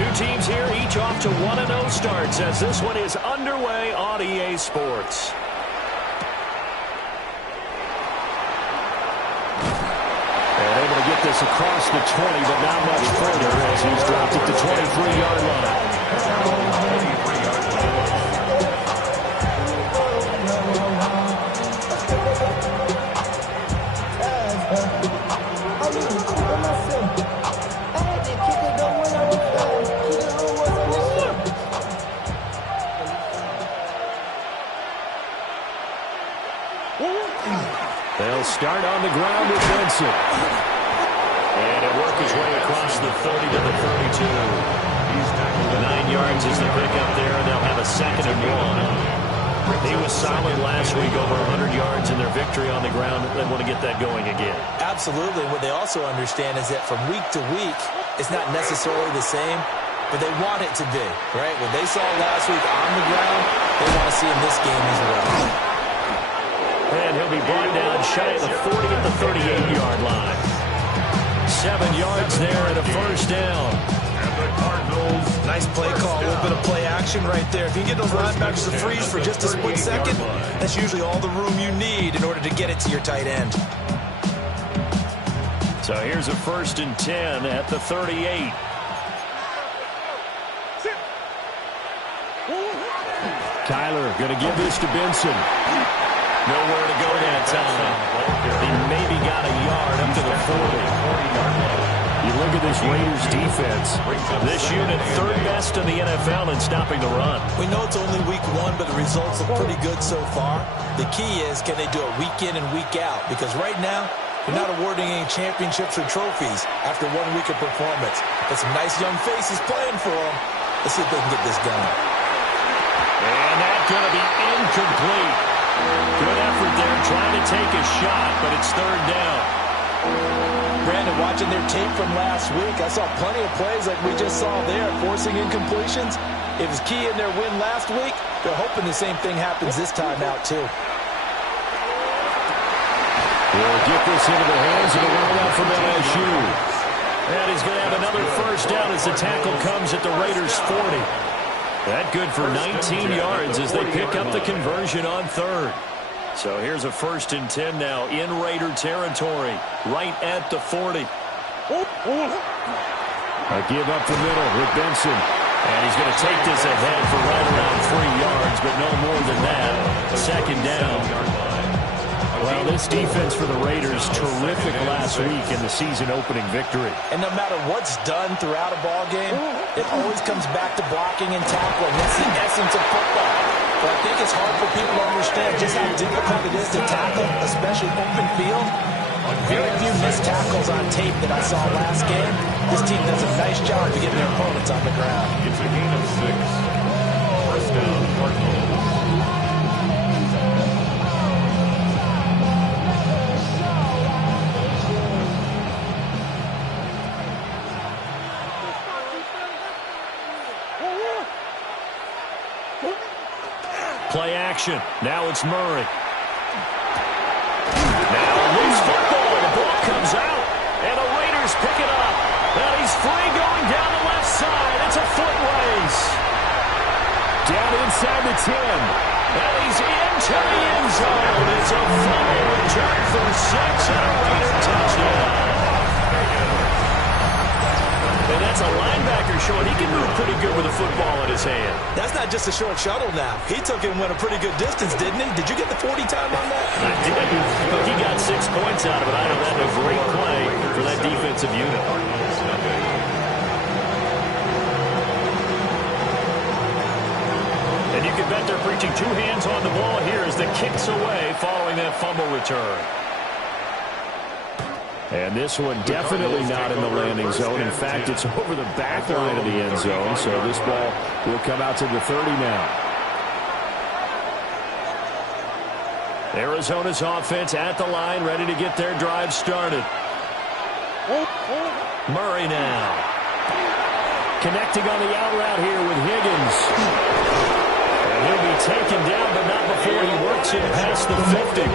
Two teams here, each off to 1-0 starts as this one is underway on EA Sports. And able to get this across the 20, but not much further as he's dropped it to 23-yard line. They'll start on the ground with Benson. And it worked his way across the 30 to the 32. 9 yards is the pickup there, and they'll have a 2nd and 1. He was solid last week, over 100 yards in their victory on the ground. They want to get that going again. Absolutely. What they also understand is that from week to week, it's not necessarily the same, but they want it to be, right? What they saw last week on the ground, they want to see in this game as well. And he'll be brought down shy of the 40 at the 38-yard line. 7 yards there and a first down. And the Cardinals. Nice play call, a little bit of play action right there. If you can get those linebackers to freeze for just a split second, that's usually all the room you need in order to get it to your tight end. So here's a 1st and 10 at the 38. Kyler going to give this to Benson. Nowhere to go that time. He maybe got a yard up to the 40. You look at this Raiders defense. This unit, 3rd best in the NFL in stopping the run. We know it's only week 1, but the results look pretty good so far. The key is, can they do it week in and week out? Because right now, you're not awarding any championships or trophies after 1 week of performance. Got some nice young faces playing for them. Let's see if they can get this done. And that's going to be incomplete. Good effort there trying to take a shot, but it's 3rd down. Brandon, watching their tape from last week, I saw plenty of plays like we just saw there, forcing incompletions. It was key in their win last week. They're hoping the same thing happens this time out, too. We'll get this into the hands of the rollout from LSU. And he's going to have another first down as the tackle comes at the Raiders' 40. That good for 19 yards as they pick up the conversion on 3rd. So here's a 1st and 10 now in Raider territory, right at the 40. A give up the middle with Benson. And he's going to take this ahead for right around 3 yards, but no more than that. 2nd down. Well, this defense for the Raiders, terrific last week in the season-opening victory. And no matter what's done throughout a ball game, it always comes back to blocking and tackling. That's the essence of football. But I think it's hard for people to understand just how difficult it is to tackle, especially open field. Very few missed tackles on tape that I saw last game. This team does a nice job of getting their opponents on the ground. It's a gain of 6. First down, Cardinals. Play action. Now it's Murray. Now loose football. The ball comes out. And the Raiders pick it up. And he's free going down the left side. It's a foot race. Down inside the 10. And he's into the end zone. It's a fumble return for 6 and a Raider touchdown. And that's a linebacker showing he can move pretty good with a football in his hand. That's not just a short shuttle now. He took it and went a pretty good distance, didn't he? Did you get the 40 time on that? I did. Look, he got 6 points out of it. I know that's a great play for that defensive unit. And you can bet they're preaching 2 hands on the ball here as the kick's away following that fumble return. And this one definitely not in the landing zone. In fact, it's over the back line of the end zone. So this ball will come out to the 30 now. Arizona's offense at the line, ready to get their drive started. Murray now. Connecting on the out route here with Higgins. And he'll be taken down, but not before he works it past the 50.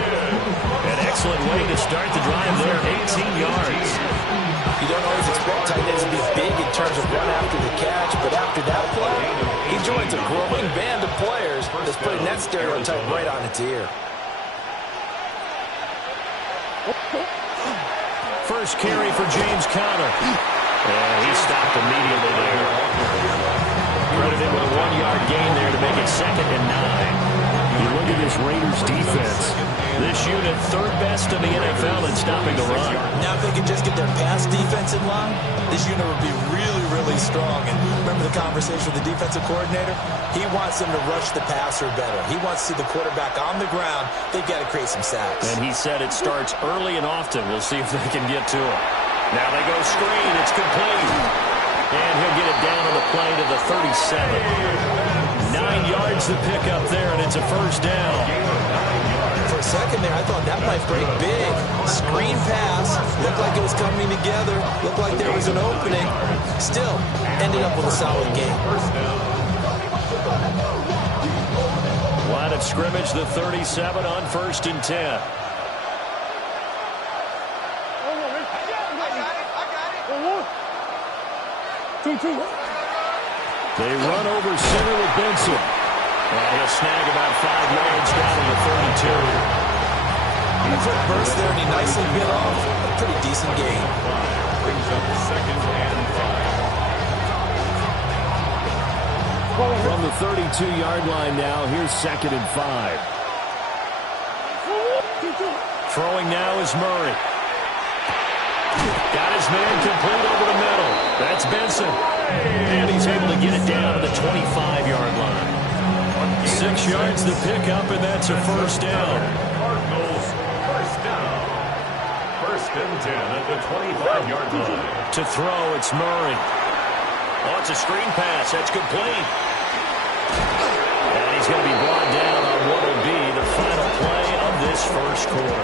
An excellent way to start the drive there, 18 yards. You don't always expect tight ends to be big in terms of run after the catch, But after that play, he joins a growing band of players that's putting that stereotype right on its ear. First carry for James Conner. And he stopped immediately there. Credited with a 1-yard gain there to make it 2nd and 9. You look at this Raiders defense. This unit, 3rd best in the NFL in stopping the run. Now if they can just get their pass defense in line, this unit would be really, really strong. And remember the conversation with the defensive coordinator? He wants them to rush the passer better. He wants to see the quarterback on the ground. They've got to create some sacks. And he said it starts early and often. We'll see if they can get to it. Now they go screen. It's complete. And he'll get it down on the play to the 37. 9 yards to pick up there, and it's a first down. For a second there, I thought that might break big. Screen pass. Looked like it was coming together. Looked like there was an opening. Still, ended up with a solid game. Line of scrimmage, the 37 on 1st and 10. They run over center with Benson. And he'll snag about 5 yards down to the 32. A quick burst there, and he nicely bit off a pretty decent gain. Brings up 2nd and 5. From the 32-yard line now, here's 2nd and 5. Throwing now is Murray. Got his man complete over the middle. That's Benson. And he's able to get it down to the 25-yard line. 6 yards to pick up, and that's a first down. Cardinals, first down. 1st and 10 at the 25-yard line. To throw, it's Murray. Oh, it's a screen pass. That's complete. And he's going to be brought down on what will be the final play of this first quarter.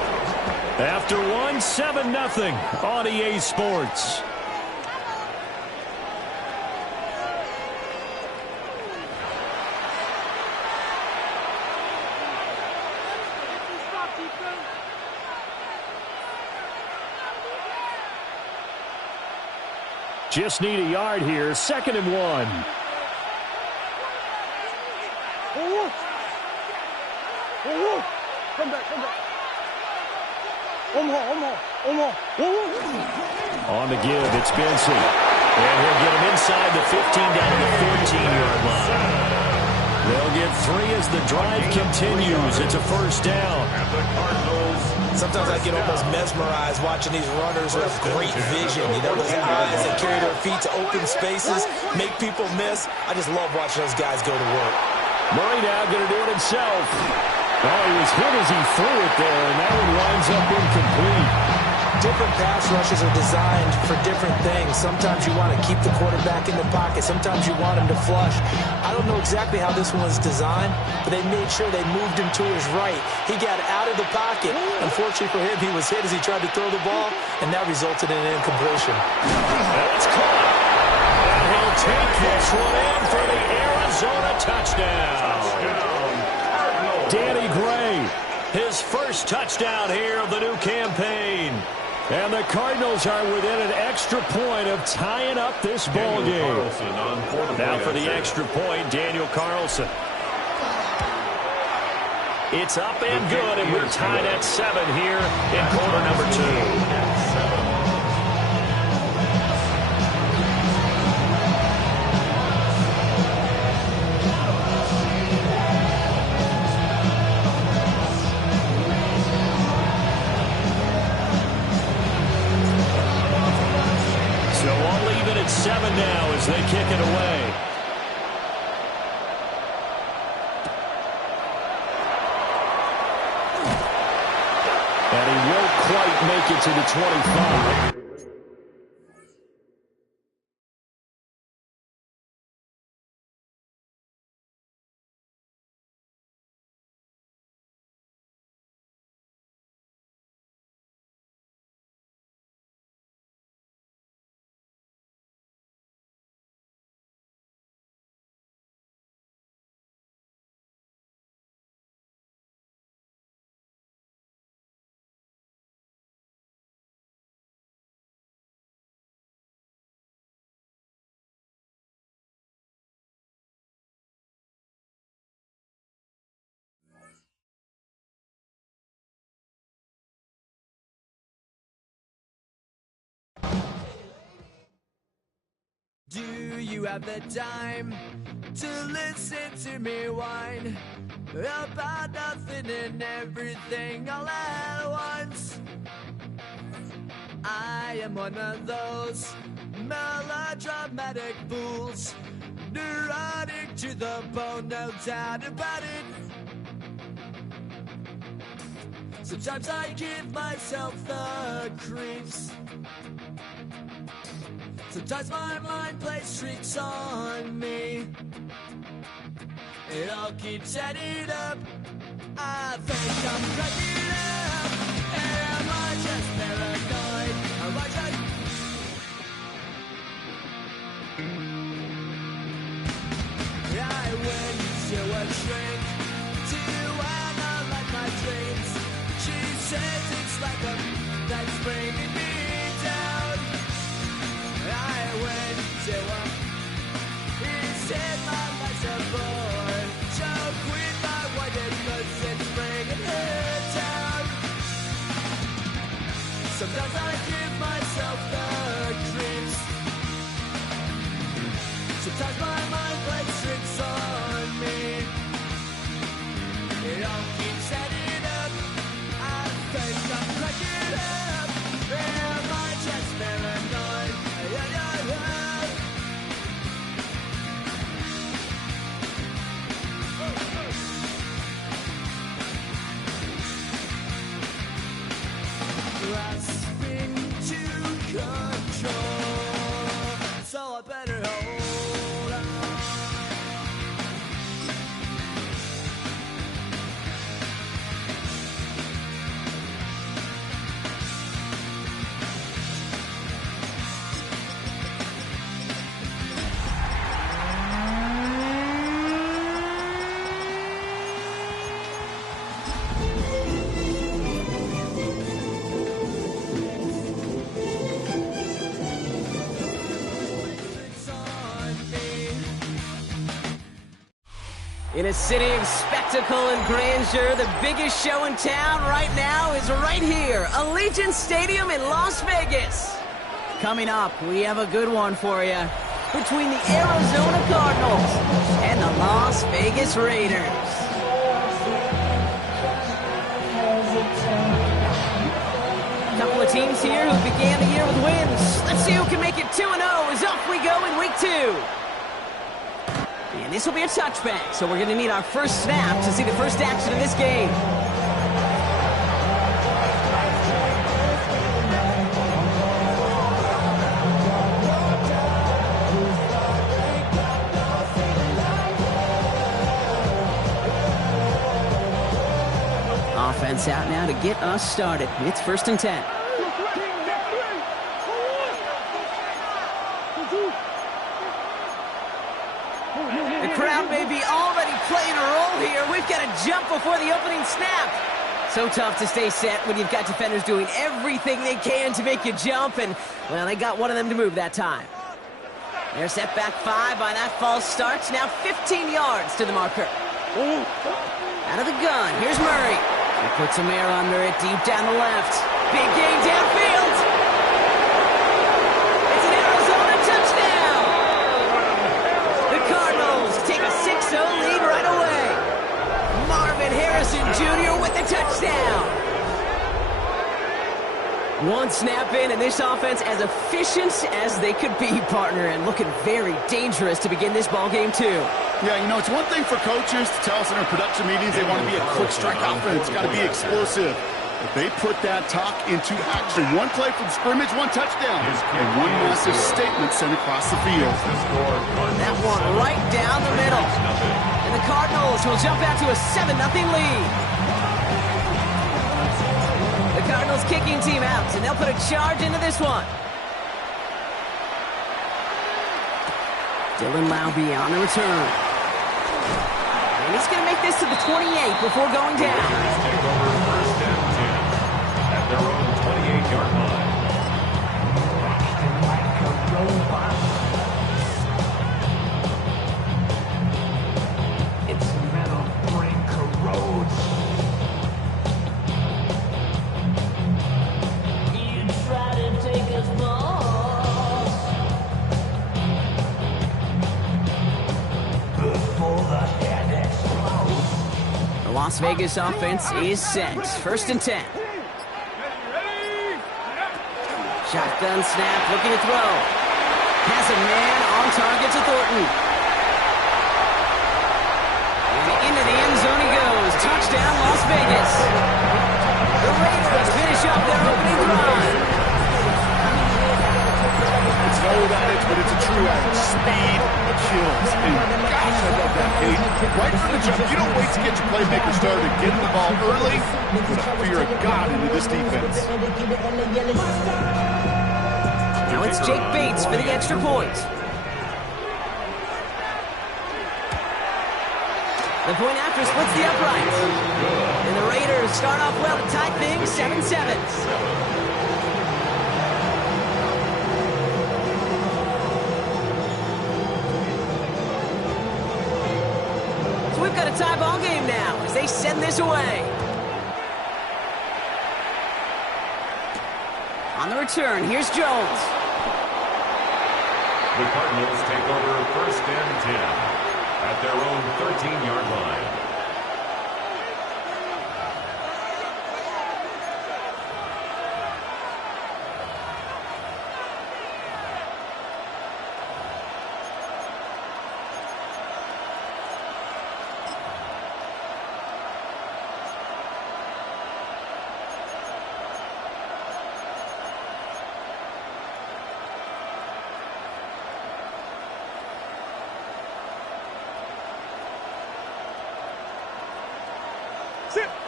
After 7-0 on EA Sports. Just need a yard here. 2nd and 1. Come back. One more. On the give, it's Benson. And he'll get him inside the 15 down to the 14-yard line. They'll get 3 as the drive continues. It's a first down. And the Cardinals. Sometimes I get almost mesmerized watching these runners who have great vision. You know, those eyes that carry their feet to open spaces, make people miss. I just love watching those guys go to work. Murray now going to do it himself. Oh, he was hit as he threw it there, and that one winds up incomplete. Different pass rushes are designed for different things. Sometimes you want to keep the quarterback in the pocket. Sometimes you want him to flush. I don't know exactly how this one was designed, but they made sure they moved him to his right. He got out of the pocket. Unfortunately for him, he was hit as he tried to throw the ball, and that resulted in an incompletion. That's caught. And he'll take this one in for the Arizona touchdown. Danny Gray, his first touchdown here of the new campaign. And the Cardinals are within an extra point of tying up this ball game. Now for the extra point, Daniel Carlson. It's up and good, and we're tied at 7 here in quarter number 2. So I'll leave it at 7 now as they kick it away. And he won't quite make it to the 25. Do you have the time to listen to me whine about nothing and everything all at once? I am one of those melodramatic fools, neurotic to the bone, no doubt about it. Sometimes I give myself the creeps. Sometimes my mind plays tricks on me. It all keeps adding up. I think I'm cracking up. Am I just paranoid? Am I just... I went to a shrink to analyze my dreams. She says it's like a that's bringing me down. I went to a... He said my life's a bore. So quit my white cause it's bringing her down. Sometimes I give myself the creeps. Sometimes my mind plays tricks on me. It all keeps adding up. I think I'm cracking up. Am I just paranoid? Yeah, yeah, yeah. Grasping to control, so I better hold on. It's on me. In a city of spectacle and grandeur, the biggest show in town right now is right here, Allegiant Stadium in Las Vegas. Coming up, we have a good one for you between the Arizona Cardinals and the Las Vegas Raiders. A couple of teams here who began the year with wins. Let's see who can make it 2-0 as off we go in week 2. And this will be a touchback, so we're going to need our first snap to see the first action of this game. Offense out now to get us started. It's 1st and 10. The crowd may be already playing a role here. We've got to jump before the opening snap. So tough to stay set when you've got defenders doing everything they can to make you jump, and, well, they got one of them to move that time. They're set back 5 by that false start. Now 15 yards to the marker. Out of the gun, here's Murray. He puts some air under it, deep down the left. Big gain downfield. It's an Arizona touchdown. The Cardinals take a 6-0 lead right away. Marvin Harrison Jr. with the touchdown. One snap in, and this offense as efficient as they could be, partner, and looking very dangerous to begin this ball game too. Yeah, you know, it's one thing for coaches to tell us in our production meetings they want to be a quick strike offense. It's got to be explosive. But they put that talk into action. One play from scrimmage, one touchdown, and one massive statement sent across the field. That one right down the middle. And the Cardinals will jump out to a 7-0 lead. The Cardinals kicking team out, and they'll put a charge into this one. Dylan Laube on the return. And he's going to make this to the 28 before going down. Take over 1st and 10 at their own 28-yard line. Its metal brain corrodes. You try to take us, boss. Las Vegas offense is set. 1st and 10. Shotgun snap, looking to throw. Has a man on target to Thornton. And into the end zone he goes. Touchdown, Las Vegas. The Raiders finish up their opening drive. It's no advantage, but it's a true edge. Speed kills. And gosh, I love that, Kate. Right from the jump, you don't wait to get your playmaker started. Get the ball early. Put a fear of God into this defense. Now it's Jake Bates for the extra point. The point after splits the uprights. And the Raiders start off well to tie things 7-7. So we've got a tie ball game now as they send this away. On the return, here's Jones. The Cardinals take over 1st and 10 at their own 13-yard line.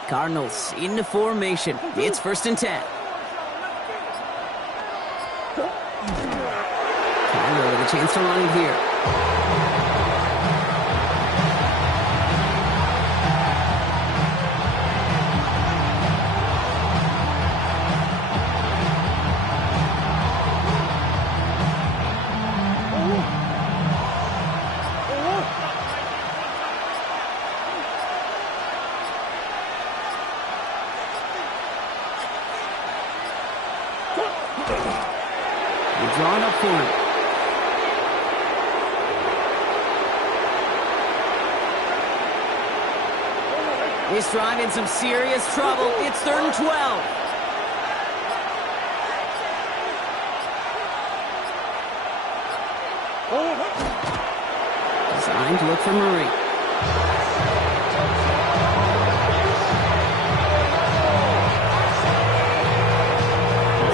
Cardinals into formation. It's 1st and 10. Kyler with a chance to run it here. Drawn up for him. This drive in some serious trouble. It's 3rd and 12. Designed to look for Murray.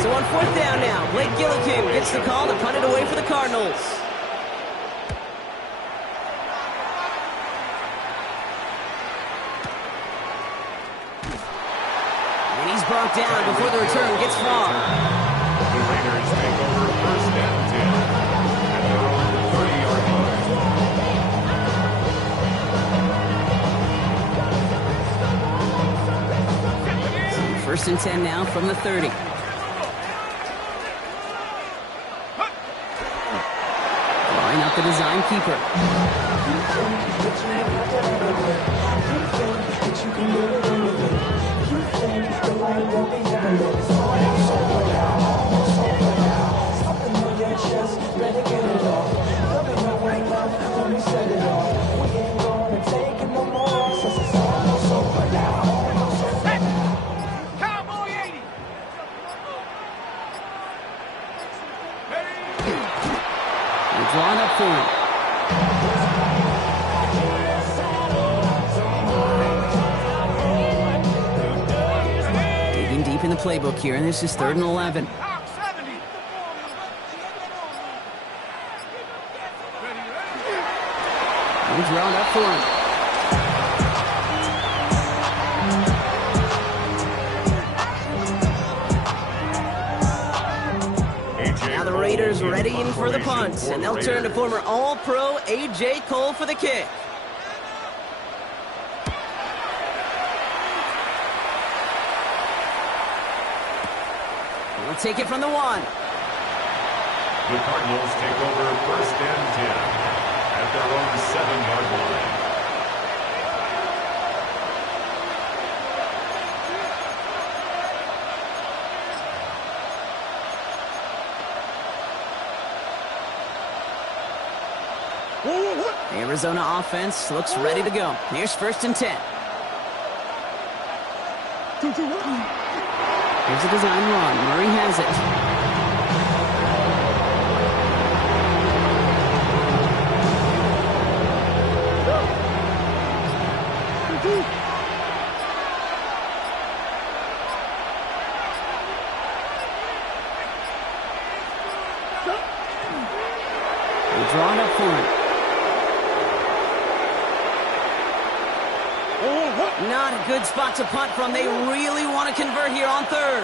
So on 4th down now, Blake Gillikin gets the call to punt it away for the Cardinals. And he's brought down before the return gets far. The Raiders take over 1st and 10 at their own 30-yard line. 1st and 10 now from the 30. Line up the design keeper. Drawn up for him. Digging deep in the playbook here, and this is 3rd and 11. And drawn up for him. Raiders ready in for the punt, and they'll turn to former All-Pro A.J. Cole for the kick. We'll take it from the 1. The Cardinals take over 1st and 10 at their own 7-yard line. The Arizona offense looks ready to go. Here's 1st and 10. Here's a design run. Murray has it. They draw it up for him. Not a good spot to punt from. They really want to convert here on third.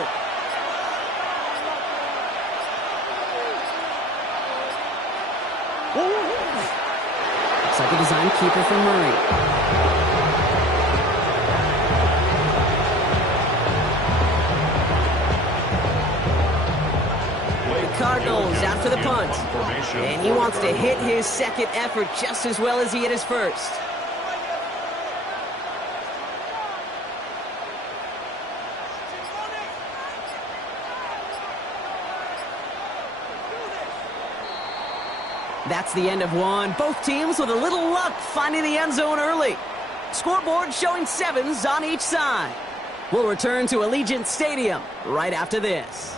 Looks like a design keeper for Murray. The Cardinals out for the punt. And he wants to hit his second effort just as well as he hit his first. That's the end of one. Both teams with a little luck finding the end zone early. Scoreboard showing 7s on each side. We'll return to Allegiant Stadium right after this.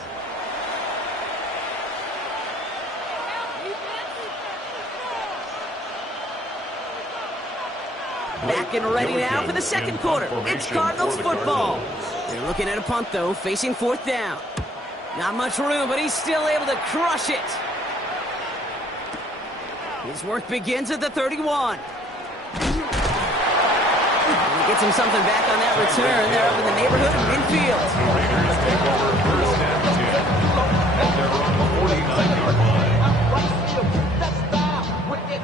Back and ready now for the second quarter. It's Cardinals football. They're looking at a punt, though, facing fourth down. Not much room, but he's still able to crush it. His work begins at the 31. He gets him something back on that return. They're up in the neighborhood of midfield. Raiders take over first and 10 at their own 49-yard line.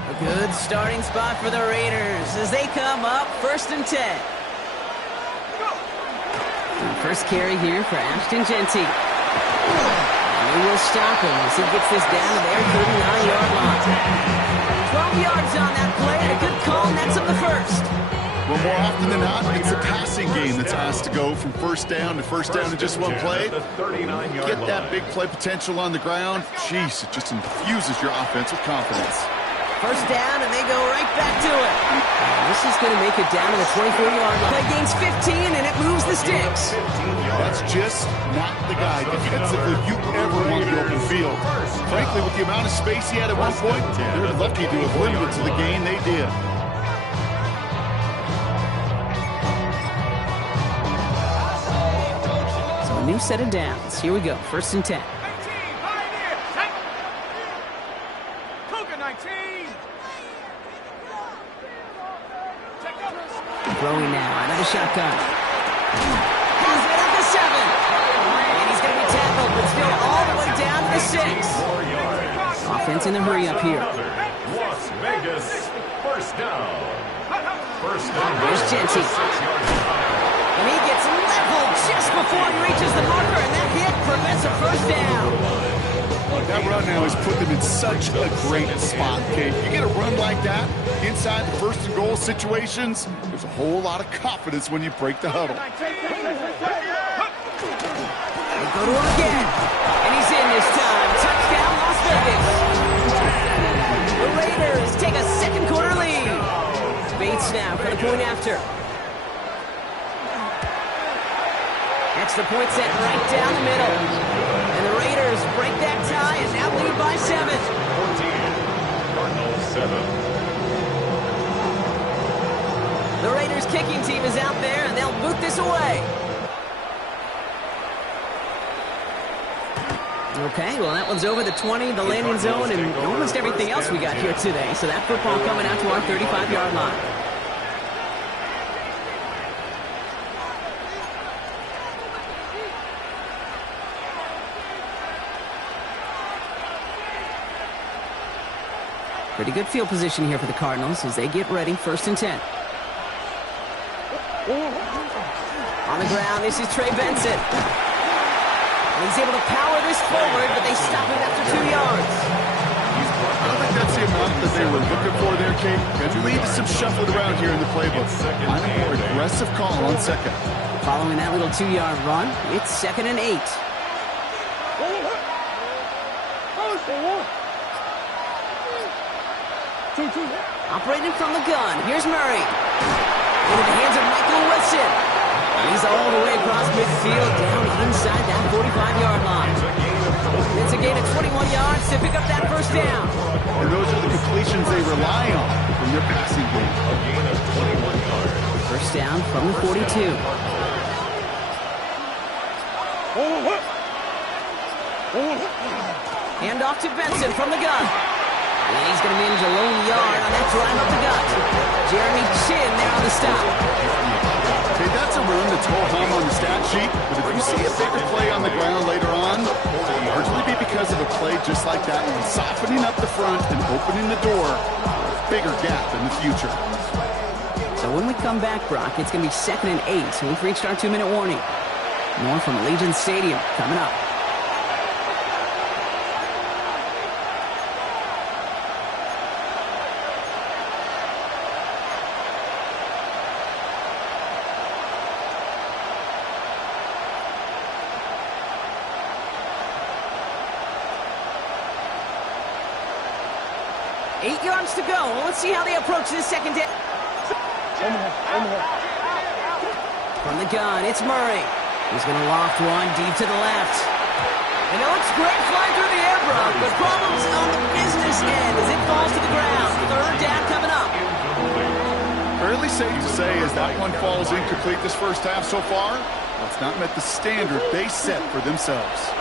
A good starting spot for the Raiders as they come up first and 10. And first carry here for Ashton Jeanty. And he will stop him as he gets this down to their 39-yard line. 12 yards on that play, and a good call, and that's up the first. Well, more often than not, it's a passing game that's asked to go from first down in just one play. Get that big play potential on the ground. Jeez, it just infuses your offense with confidence. First down, and they go right back to it. This is going to make it down to the 24-yard line. Play gains 15, and it moves the sticks. That's just not the guy defensively you ever want the open field. Frankly, with the amount of space he had at one point, they're lucky to have limited to the gain they did. So a new set of downs. Here we go, first and 10. Throwing now out of the shotgun. Has it at the 7. And he's going to be tackled, but still all the way down to the 6. Offense in the hurry up here. Las Vegas, first down. First down. Here's Jeanty. And he gets leveled just before he reaches the marker, and that hit prevents a first down. That run now has put them in such a great spot, okay? You get a run like that inside the first and goal situations, there's a whole lot of confidence when you break the huddle. They go to him again, and he's in this time. Touchdown, Las Vegas. The Raiders take a second quarter lead. Bates now for the point after. Extra point set right down the middle. And the Raiders break that tie and now lead by 7. 14. Cardinals 7. The Raiders kicking team is out there, and they'll boot this away. Okay, well, that one's over the 20, the landing zone, and almost everything else we got here today. So that football coming out to our 35-yard line. Pretty good field position here for the Cardinals as they get ready, first and 10. On the ground, this is Trey Benson. And he's able to power this forward, but they stop it after 2 yards. I don't think that's the amount that they were looking for there, Kate. Could lead to some shuffling around here in the playbook. On a more aggressive call on second. Following that little 2-yard run, it's 2nd and 8. Operating from the gun, here's Murray. Into the hands of Michael Wilson. And he's all the way across midfield, down inside that 45-yard line. It's a gain of 21 yards to pick up that first down. And those are the completions they rely on from their passing game. A gain of 21 yards. First down from the 42. Hand off to Benson from the gun. And he's going to manage a lone yard on that drive up the gut. Jeremy Chin there on the stop. Okay, that's a run that's ho-hum on the stat sheet, but if you see a bigger play on the ground later on, it'll largely be because of a play just like that, softening up the front and opening the door, bigger gap in the future. So when we come back, Brock, it's going to be 2nd and 8, so we've reached our 2-minute warning. More from Allegiant Stadium coming up. Eight yards to go. Well, let's see how they approach this second down. From the gun, it's Murray. He's going to loft one deep to the left. And it looks great flying through the air, Brock, but problems on the business end as it falls to the ground. Third down coming up. Fairly safe to say as that one falls incomplete this first half so far, it's not met the standard they set for themselves.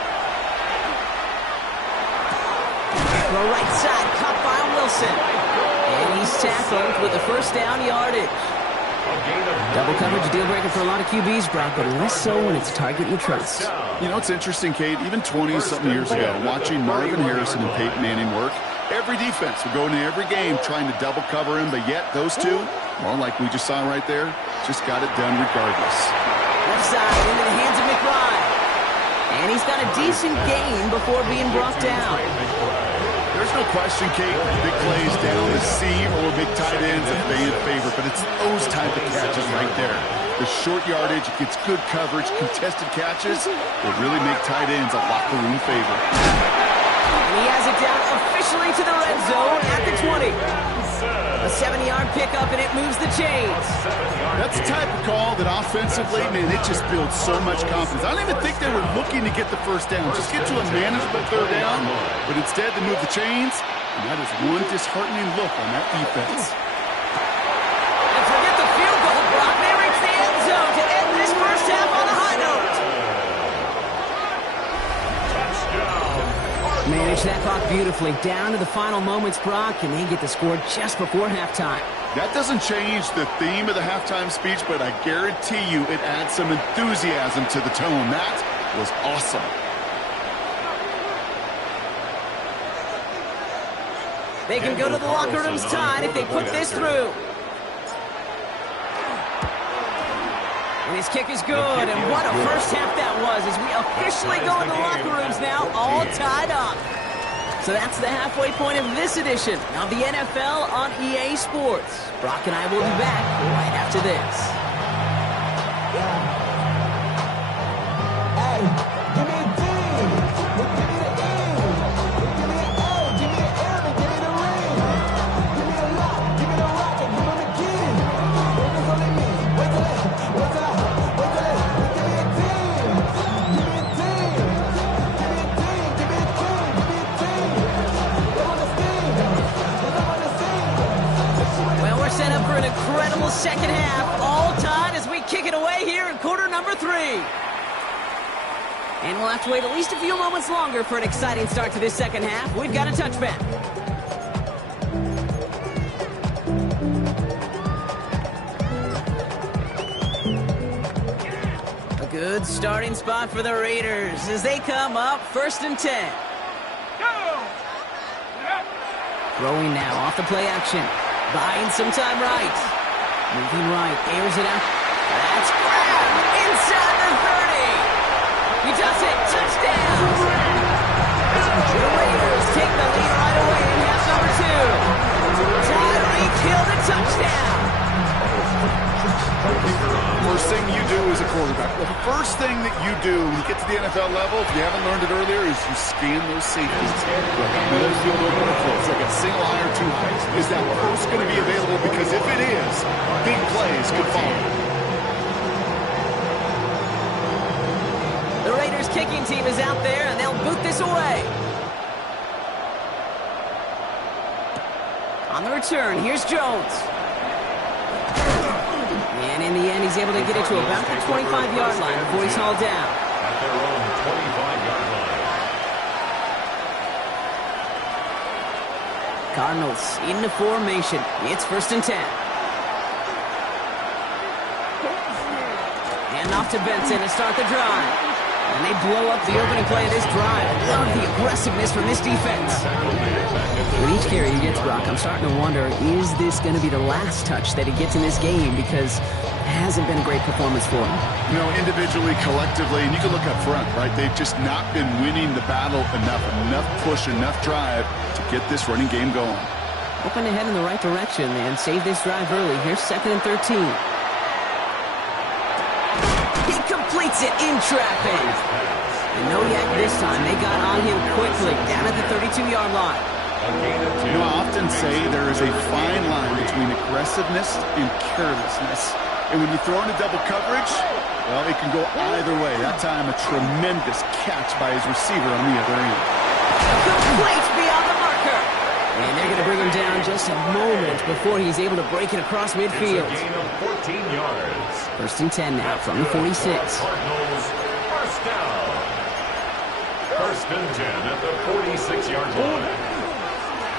The right side, caught by Wilson. And he's tackled with the first down yardage. Double coverage, deal breaker for a lot of QBs, Brock, but less so when it's a target you trust. You know, it's interesting, Kate, even 20-something years ago, watching Marvin Harrison and Peyton Manning work, every defense would go into every game trying to double cover him, but yet those two, well, like we just saw right there, just got it done regardless. Left side into the hands of McBride. And he's got a decent gain before being brought down. There's no question, Kate, big plays down the seam or big tight ends if they in favor, but it's those type of catches right there. The short yardage, it gets good coverage, contested catches will really make tight ends a locker room favorite. And he has it down officially to the red zone at the 20. A 7-yard pickup, and it moves the chains. That's the type of call that offensively, man, it just builds so much confidence. I don't even think they were looking to get the first down. Just get to a manageable third down, but instead they move the chains, and that is one disheartening look on that defense. And forget the field goal, Brock. They reach the end zone to end this first half on a high note. Manage that clock beautifully. Down to the final moments, Brock, and they get the score just before halftime. That doesn't change the theme of the halftime speech, but I guarantee you it adds some enthusiasm to the tone. That was awesome. They can go to the locker rooms tied if they put this through. And his kick is good, and what a first half that was as we officially go in the locker rooms now, all tied up. So that's the halfway point of this edition of the NFL on EA Sports. Brock and I will be back right after this. Give me a D. Give me the E. Give me an A. Give me an M. And give me the ring. Give me a lock. Give me the rocket. Give me the key. Wait till only me. Wait till it. Wait till I. Wait till it. Give me a team. Give me a team. Give me a team. Give me a team. Give me a team. They want to steam. They want to sing. Well, we're set up for an incredible second half, all tied as we kick it away here in quarter number 3. And we'll have to wait at least a few moments longer for an exciting start to this second half. We've got a touchback. A good starting spot for the Raiders as they come up 1st and 10. Throwing now off the play action. Buying some time right. Moving right. Airs it out. That's grabbed inside the 30. He does it. Touchdown. The Raiders take the lead right away in half number 2. Tyreek Hill the touchdown. First thing you do as a quarterback, the first thing that you do when you get to the NFL level, if you haven't learned it earlier, is you scan those safeties. Middle field open or close, like a single high or two highs. Is that post going to be available? Because if it is, big plays could follow. Raiders kicking team is out there, and they'll boot this away. On the return, here's Jones. And in the end, he's able to get it to about the 25-yard line before he's hauled down. At their own 25-yard line. Cardinals into formation. It's 1st and 10. And off to Benson to start the drive. And they blow up the opening play of this drive. Love the aggressiveness from this defense. With each carry he gets, Brock, I'm starting to wonder, is this going to be the last touch that he gets in this game? Because it hasn't been a great performance for him. You know, individually, collectively, and you can look up front, right? They've just not been winning the battle enough push, enough drive to get this running game going. Hoping to head in the right direction and save this drive early. Here's 2nd and 13. He completes it in traffic. And no yak this time. They got on him quickly, down at the 32-yard line. You know, I often say there is a fine line between aggressiveness and carelessness. And when you throw into double coverage, well, it can go either way. That time, a tremendous catch by his receiver on the other end. Complete beyond the marker. And they're going to bring him down just a moment before he's able to break it across midfield. It's a gain of 14 yards. 1st and 10 now from the 46. Cardinals, first down. 1st and 10 at the 46-yard line.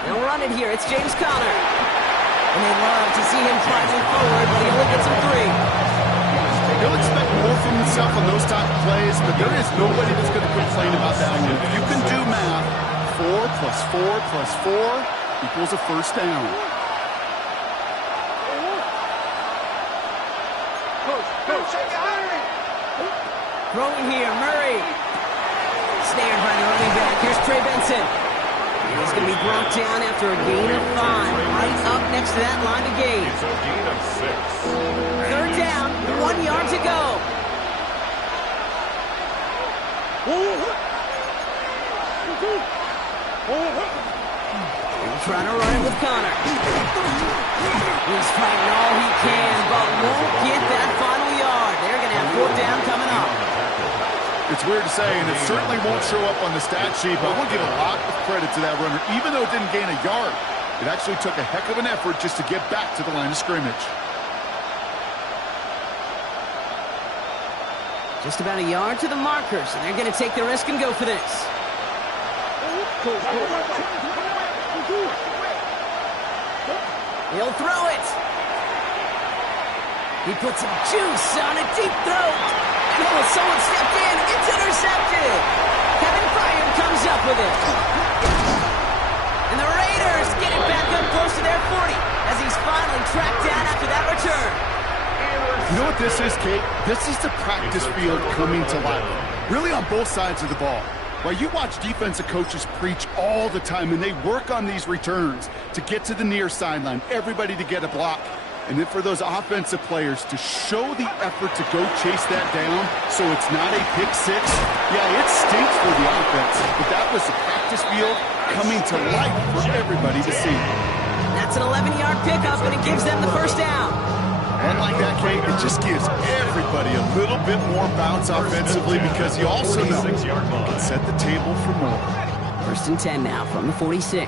They'll run it here. It's James Conner. And they love to see him climbing forward, but he only gets him 3. He'll expect more from himself on those type of plays, but there is nobody that's going to complain about that one. If you can do math, 4 plus 4 plus 4 equals a 1st down. Throwing here, Murray. Snared by the running back. Here's Trey Benson. And he's going to be brought down after a gain of 5. Right up next to that line of gain. It's a gain of 6. 3rd down, 1 yard to go. They're trying to run it with Conner. He's fighting all he can, but won't get that final yard. They're going to have 4th down coming up. It's weird to say, and it certainly won't show up on the stat sheet, but I want to give a lot of credit to that runner. Even though it didn't gain a yard, it actually took a heck of an effort just to get back to the line of scrimmage. Just about a yard to the markers, and they're going to take the risk and go for this. He'll throw it. He puts some juice on a deep throw. Oh, someone stepped in. It's intercepted. Kevin Byard comes up with it. And the Raiders get it back up close to their 40 as he's finally tracked down after that return. You know what this is, Kate? This is the practice field coming to life. Really on both sides of the ball. Well, you watch defensive coaches preach all the time, and they work on these returns to get to the near sideline, everybody to get a block. And then for those offensive players to show the effort to go chase that down so it's not a pick 6. Yeah, it stinks for the offense, but that was the practice field coming to life for everybody to see. That's an 11-yard pickup, and it gives them the 1st down. Unlike that, Kate, it just gives everybody a little bit more bounce offensively because you also know you can set the table for more. 1st and 10 now from the 46.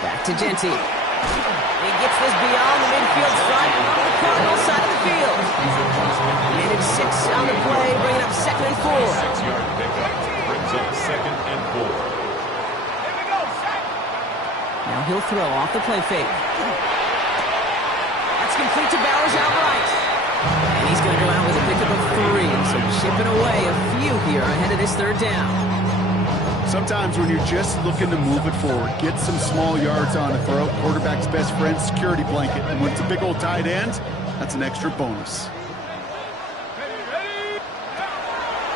Back to Genty. He gets this beyond the midfield stripe on the Cardinal side of the field. Minute 6 on the play, bringing up 2nd and 4. 6-yard pickup brings up 2nd and 4. Now he'll throw off the play fake. That's complete to Bowers outright. And he's going to go out with a pickup of 3. So chipping away a few here ahead of this 3rd down. Sometimes when you're just looking to move it forward, get some small yards on a throw, quarterback's best friend, security blanket. And when it's a big old tight end, that's an extra bonus.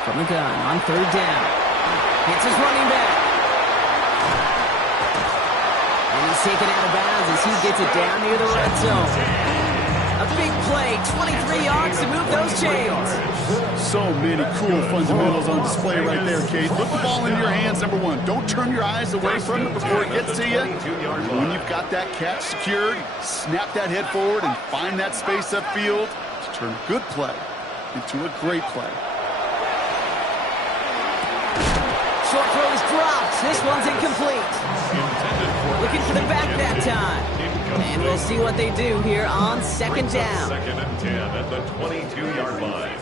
From the gun on 3rd down. Hits his running back. And he's taken out of bounds as he gets it down near the red zone. A big play, 23 yards to move those chains. So many cool fundamentals on display right there, Kate. Put the ball in your hands, number one. Don't turn your eyes away from it before it gets to you. When you've got that catch secured, snap that head forward and find that space upfield to turn good play into a great play. Short throw is dropped. This one's incomplete. Looking for the back that time. And we'll see what they do here on second down. Second and 10 at the 22-yard line.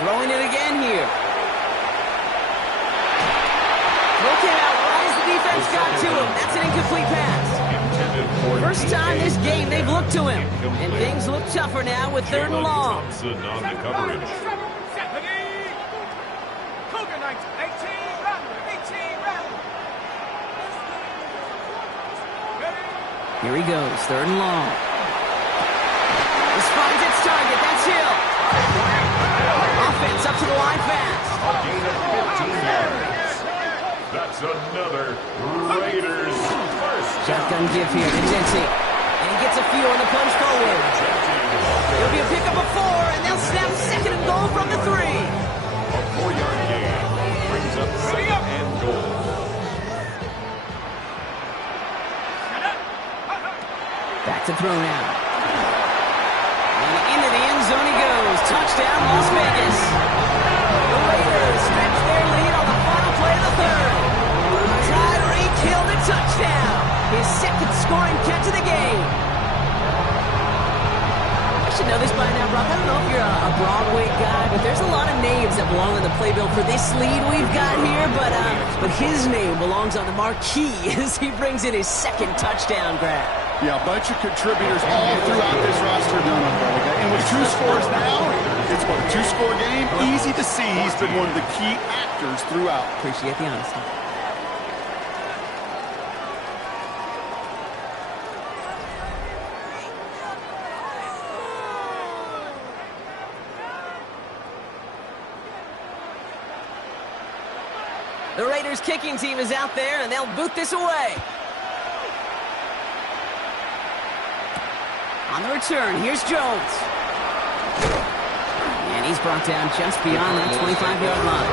Throwing it again here. Look out. Why has the defense got to him? That's an incomplete pass. First time this game they've looked to him. And things look tougher now with third and long. Thompson on the coverage. Here he goes, third and long. This finds its target. That's Hill. Offense up to the line fast. A gain of 15 yards. That's another Raiders first. Shotgun give here to Jency. And he gets a few on the punch forward. It'll be a pickup of 4, and they'll snap second and goal from the 3. A 4-yard gain brings up second and goal. Back to throw now. And into the end zone he goes. Touchdown, Las Vegas. The Raiders stretch their lead on the final play of the third. Tyreek Hill to touchdown. His second scoring catch of the game. I should know this by now, Brock. I don't know if you're a Broadway guy, but there's a lot of names that belong on the playbill for this lead we've got here. But his name belongs on the marquee as he brings in his second touchdown grab. Yeah, a bunch of contributors all throughout this roster done already. And with 2 scores now, it's what, a 2-score game? Easy to see he's been one of the key actors throughout. Appreciate the honesty. The Raiders kicking team is out there, and they'll boot this away. On the return, here's Jones. And he's brought down just beyond that 25-yard line.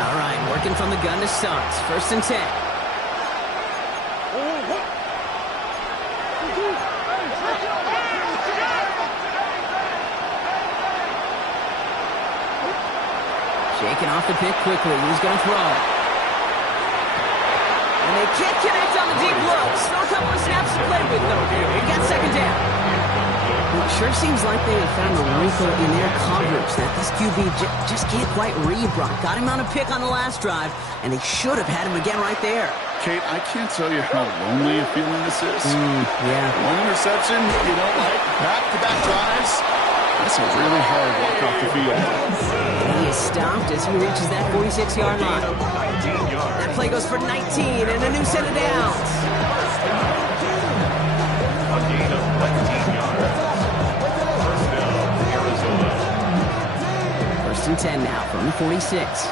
All right, working from the gun to start. First and 10. Shaking off the pick quickly. He's going to throw. And they can't connect on the deep look. Still a couple of snaps to play with, though. They got second down. Well, it sure seems like they have found a wrinkle in their coverage that this QB just can't quite read, Brock. Got him on a pick on the last drive, and they should have had him again right there. Kate, I can't tell you how lonely a feeling this is. Yeah. One interception, like back-to-back drives. That's a really hard walk off the field. He is stopped as he reaches that 46-yard line. That play goes for 19 and a new set of downs. A gain of 19 yards. First down, Arizona. First and 10 now from the 46.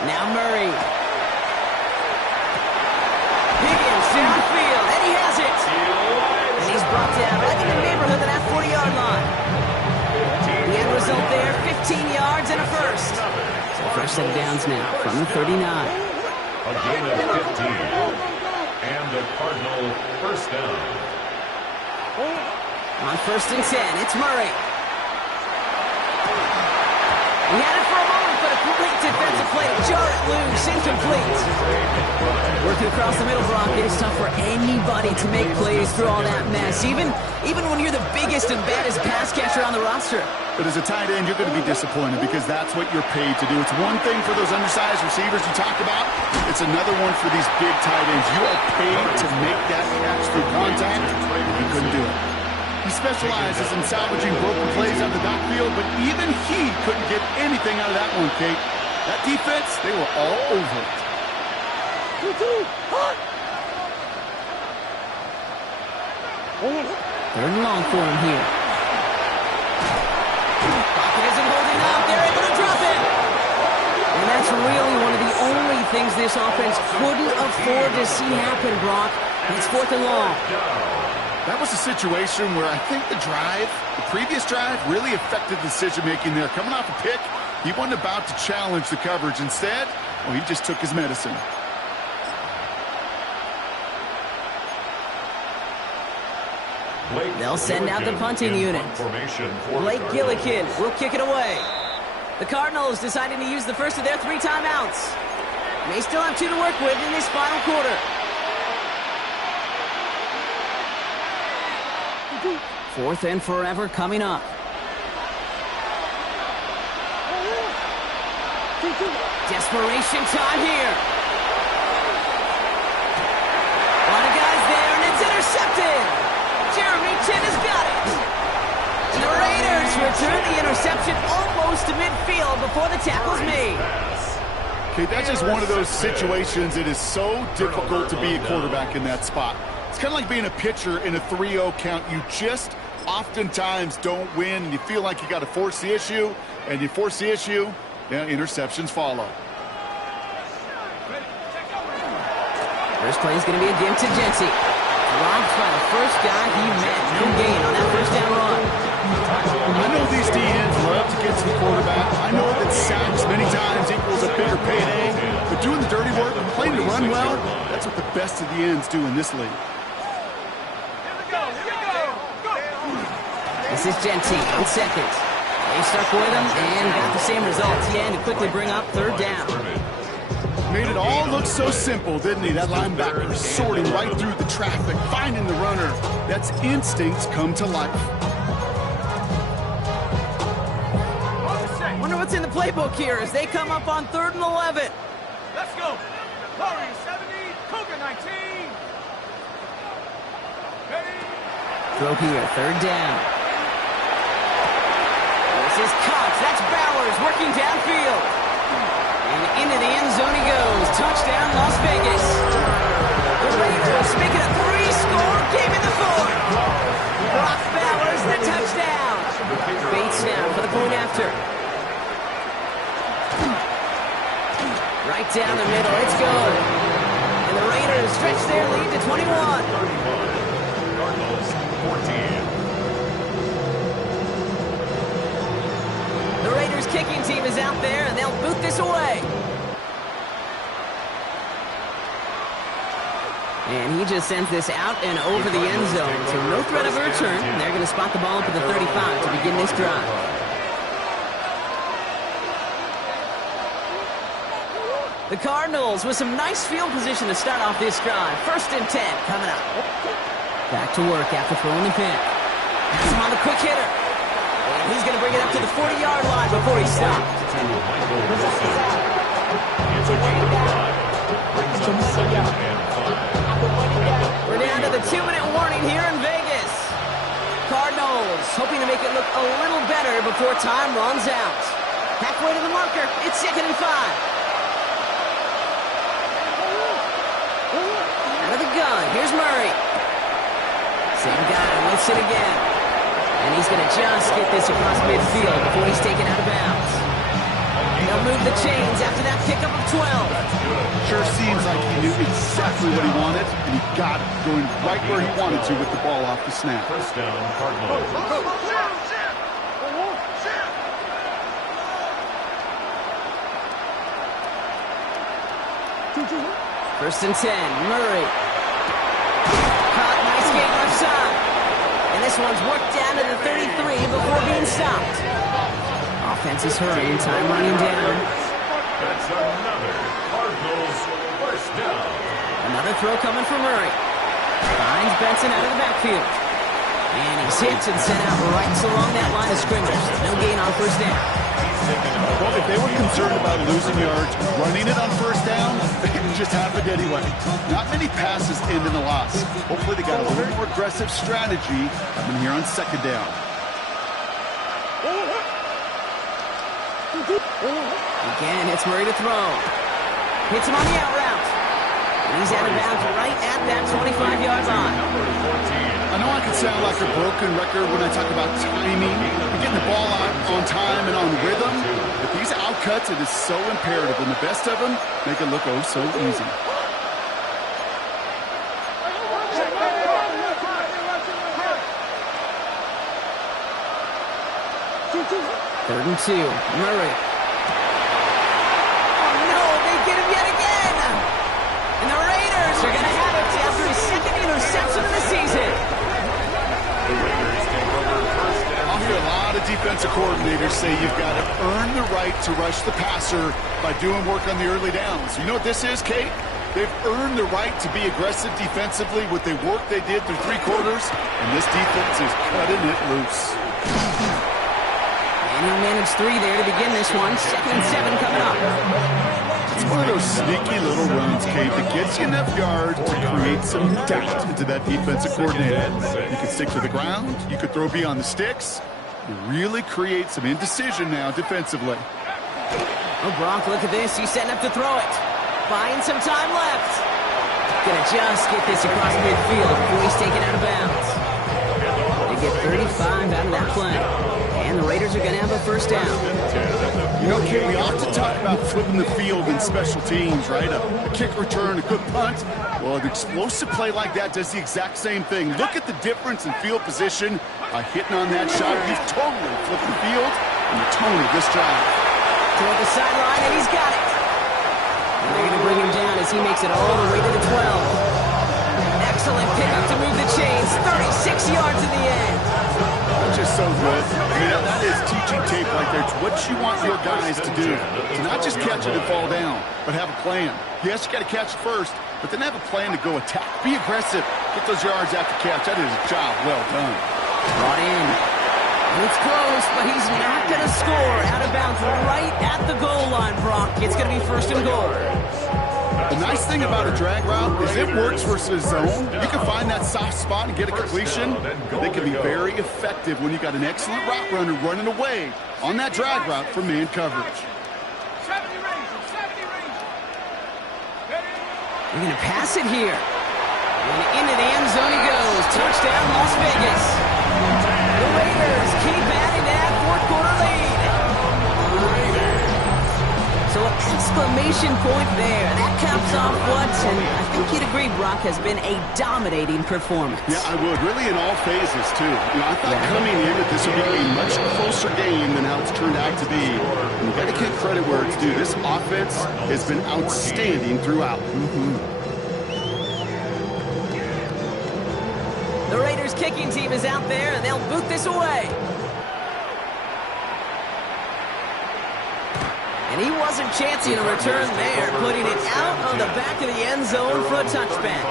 Now Murray. Higgins downfield, and he has it. And he's brought down right in the neighborhood of that 40-yard line. The end result there, 15 yards and a first. So fresh set of downs now from the 39. A gain of 15. And a Cardinal first down. On first and 10, it's Murray. He had it for a moment, but a complete defensive play to jar it loose, incomplete. Working across the middle, Brock, it is tough for anybody to make plays through all that mess, even when you're the biggest and baddest pass catcher on the roster. But as a tight end, you're going to be disappointed because that's what you're paid to do. It's one thing for those undersized receivers you talked about. It's another one for these big tight ends. You are paid to make that catch through contact. You couldn't do it. He specializes in salvaging broken plays on the backfield, but even he couldn't get anything out of that one, Kate. That defense, they were all over it. Third and long for him here. Pocket isn't holding up. They're able to drop it. And that's really one of the only things this offense couldn't afford to see happen, Brock. It's 4th and long. That was a situation where I think the previous drive, really affected decision-making there. Coming off a pick, he wasn't about to challenge the coverage. Instead, well, he just took his medicine. Blake They'll send out the punting in unit. formation for Blake the Gillikin will kick it away. The Cardinals deciding to use the first of their 3 timeouts. They still have 2 to work with in this final quarter. 4th and forever coming up. Desperation time here. A lot of guys there, and it's intercepted. Jeremy Chin has got it. And the Raiders return the interception almost to midfield before the tackle's made. Okay, that's just one of those situations. It is so difficult to be a quarterback in that spot. It's kind of like being a pitcher in a 3-0 count. You just oftentimes don't win, and you feel like you got to force the issue, and you force the issue, yeah, interceptions follow. First play is going to be a give to Jency. Dropped by the first guy he met. No gain on that first down run. I know these DNs love to get to the quarterback. I know that sacks many times equals a bigger payday. But doing the dirty work, playing to run well, that's what the best of the ends do in this league. This is Jency on second. They stuck with him and got the same results. He had to quickly bring up 3rd down. Made it all look so simple, didn't he? That linebacker sorting right through the traffic, finding the runner. That's instincts come to life. Wonder what's in the playbook here as they come up on 3rd and 11. Let's go. Warriors 70, Cougar 19. Ready? Throw here, 3rd down. This is Cox. That's Bowers working downfield. And into the end zone he goes. Touchdown, Las Vegas. The Raiders make it a 3-score game in the 4th. Brock Bowers, the touchdown. Bates now for the point after. Right down the middle, it's good. And the Raiders stretch their lead to 21. Cardinals 14. The Raiders kicking team is out there, and they'll boot this away. And he just sends this out and over the end zone. So no threat of a return. They're going to spot the ball up at the 35 to begin this drive. The Cardinals with some nice field position to start off this drive. 1st and 10 coming up. Back to work after throwing the pick. Has him on the quick hitter. And he's going to bring it up to the 40-yard line before he stops. We're down to the 2-minute warning here in Vegas. Cardinals hoping to make it look a little better before time runs out. Halfway to the marker, it's 2nd and 5. Out of the gun, here's Murray. Same guy, lifts it again. And he's going to just get this across midfield before he's taken out of bounds. They'll move the chains after that pickup of 12. Sure seems like he knew exactly what he wanted, and he got it, going right where he wanted to with the ball off the snap. First down, Cardinals. 1st and 10, Murray. Caught, nice game left side. And this one's worked down to the 33 before being stopped. Offense is hurrying, time running down. That's another Cardinals first down. Another throw coming from Murray. Finds Benson out of the backfield. And he's hit and sent out right along that line of scrimmage. No gain on 1st down. Well, if they were concerned about losing yards, running it on 1st down, it just happened anyway. Not many passes end in a loss. Hopefully they got a little more aggressive strategy coming here on 2nd down. Again, it's Murray to throw. Hits him on the out route. And he's out of bounds right at that 25-yard line. I know I can sound like a broken record when I talk about timing and getting the ball out on time and on rhythm, but these out cuts, it is so imperative, and the best of them make it look oh so easy. Third and 2. Murray. Oh, no, they get him yet again. And the Raiders are going to have it after his second interception of the season. I hear a lot of defensive coordinators say you've got to earn the right to rush the passer by doing work on the early downs. You know what this is, Kate? They've earned the right to be aggressive defensively with the work they did through 3 quarters, and this defense is cutting it loose. And he'll manage 3 there to begin this one. 2nd and 7 coming up. It's one of those sneaky little runs, Kate, that gets you enough yards to create some doubt into that defensive coordinator. You can stick to the ground. You could throw beyond the sticks. You really create some indecision now defensively. Oh, Brock, look at this. He's setting up to throw it. Buying some time left. Gonna just get this across midfield before he's taken out of bounds. They get 35 out of that play. And the Raiders are going to have a first down. You know, Kate, we often talk about flipping the field in special teams, right? A kick return, a good punt. Well, an explosive play like that does the exact same thing. Look at the difference in field position by hitting on that shot. You've totally flipped the field and the tone of this drive. Toward the sideline, and he's got it. And they're going to bring him down as he makes it all the way to the 12. Excellent pickup to move the chains. 36 yards in the end. Just so good. I mean, that is teaching tape right there. It's what you want your guys to do. To not just catch it and fall down, but have a plan. Yes, you got to catch it first, but then have a plan to go attack. Be aggressive. Get those yards after catch. That is a job well done. Brought in. And it's close, but he's not going to score. Out of bounds right at the goal line, Brock. It's going to be 1st and goal. The nice thing about a drag route is it works versus zone. You can find that soft spot and get a completion. They can be very effective when you got an excellent route runner running away on that drag route from man coverage. They're going to pass it here. And into the end zone he goes. Touchdown, Las Vegas. The Raiders keep adding to that 4th quarter lead. So an exclamation point there. That caps off what, and I think you'd agree, Brock, has been a dominating performance. Yeah, I would. Really in all phases, too. You know, I thought coming in that this would be a much closer game than how it's turned out to be. And you got to give credit where it's due. This offense has been outstanding throughout. The Raiders kicking team is out there, and they'll boot this away. And he wasn't chancing a return there, putting it out on the back of the end zone for a touchback.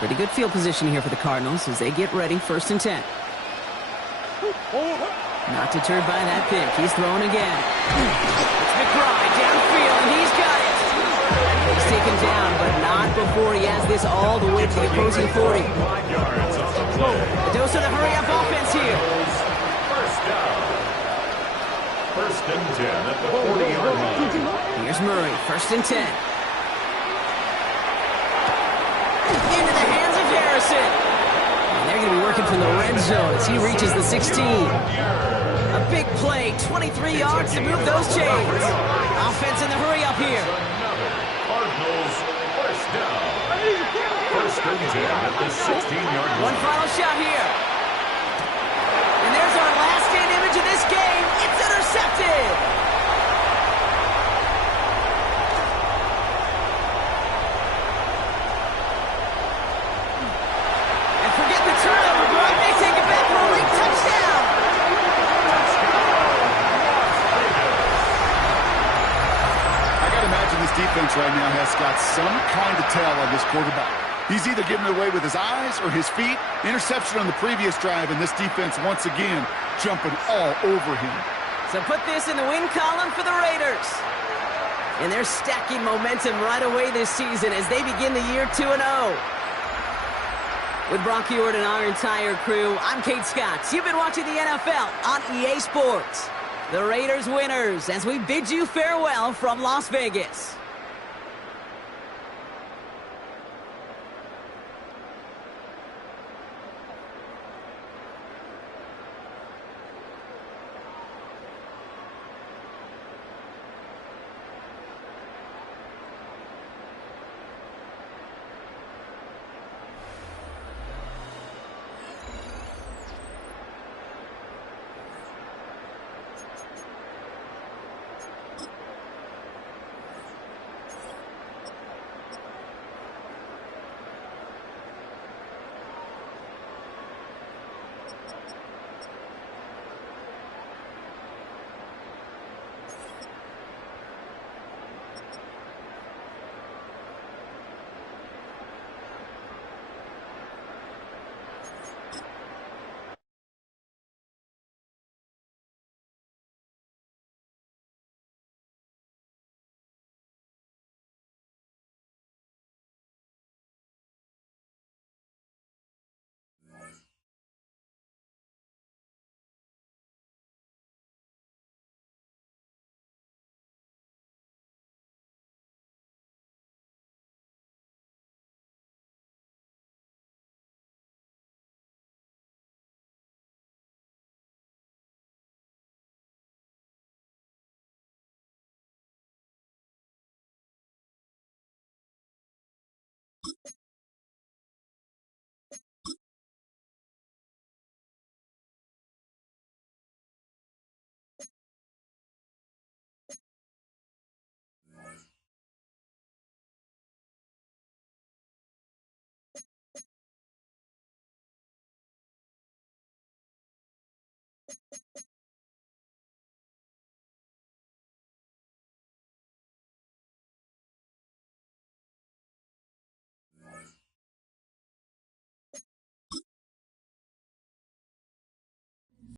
Pretty good field position here for the Cardinals as they get ready, 1st and 10. Not deterred by that pick. He's throwing again. It's McBride downfield, and he's got it. He's taken down, but not before he has this all the way to the opposing 40. A dose of the hurry-up offense here. First down. 1st and 10 at the 40-yard line. Here's Murray, 1st and 10. Into the hands of Harrison. And they're going to be working from the red zone as he reaches the 16. A big play, 23 yards to move those chains. Offense in the hurry-up here. Cardinals, 1st down. 1st and 10 at the 16-yard line. One final shot here. And there's our last stand image of this game. It's intercepted. And forget the turnover, Brock. They take it back for a late touchdown. I got to imagine this defense right now has got some kind of tell on this quarterback. He's either giving it away with his eyes or his feet. Interception on the previous drive, and this defense once again jumping all over him. So put this in the win column for the Raiders. And they're stacking momentum right away this season as they begin the year 2-0. With Brock Huard and our entire crew, I'm Kate Scott. You've been watching the NFL on EA Sports. The Raiders winners as we bid you farewell from Las Vegas.